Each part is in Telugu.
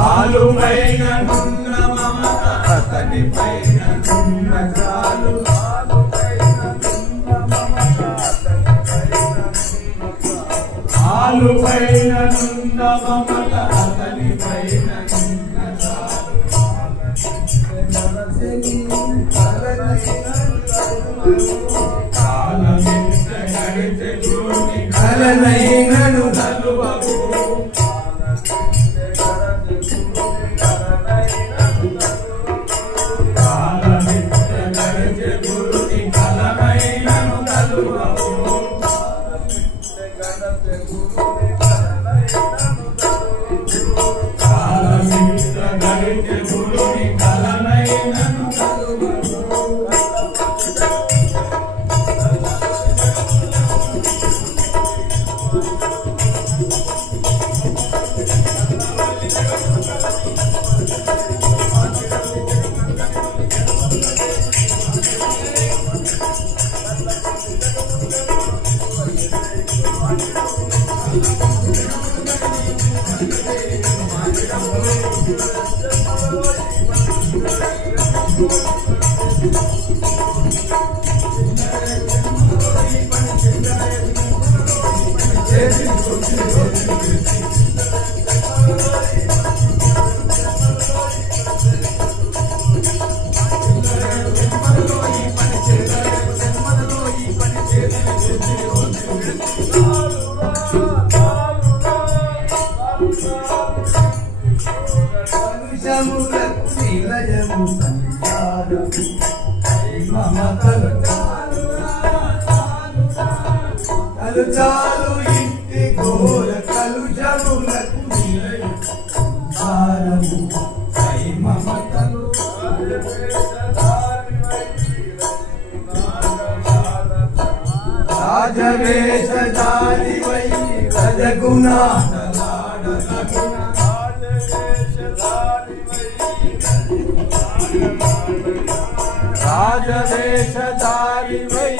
ఆలుమైన నున్న మమత అతని పైన నున్న చాలు ఆలుపైన నున్న మమత అతని పైన నున్న చాలు కాలమింత గడిచె భూమి కలనైనను కలువకు చాలు ఇంటి ఘోర కలుషములకు నిలయం భారము సై మమతలు రాజవేషధారివై రాజవేషధారివై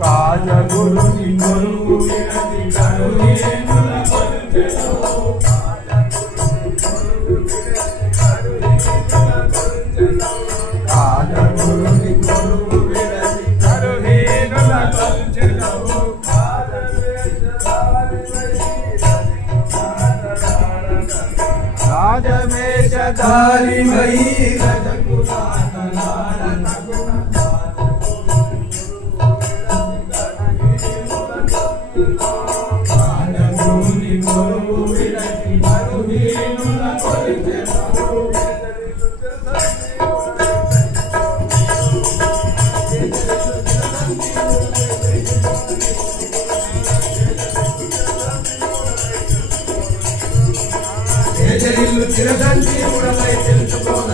కాజగురుని కొరువు వినది కరుణేనుల కొలుచెను కాజగురుని కొరువు వినది కరుణేనుల కొలుచెను రాజవేషధారివై చిరసంజీవుడమై తెలుసుకోన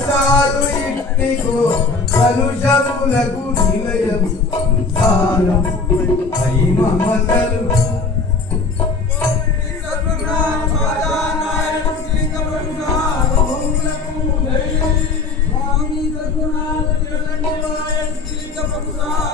చాలు ఇంటికో కలుషములకు నిలయం భారం సై మమతలు Swami Sadguru Narayan Sri Kapusar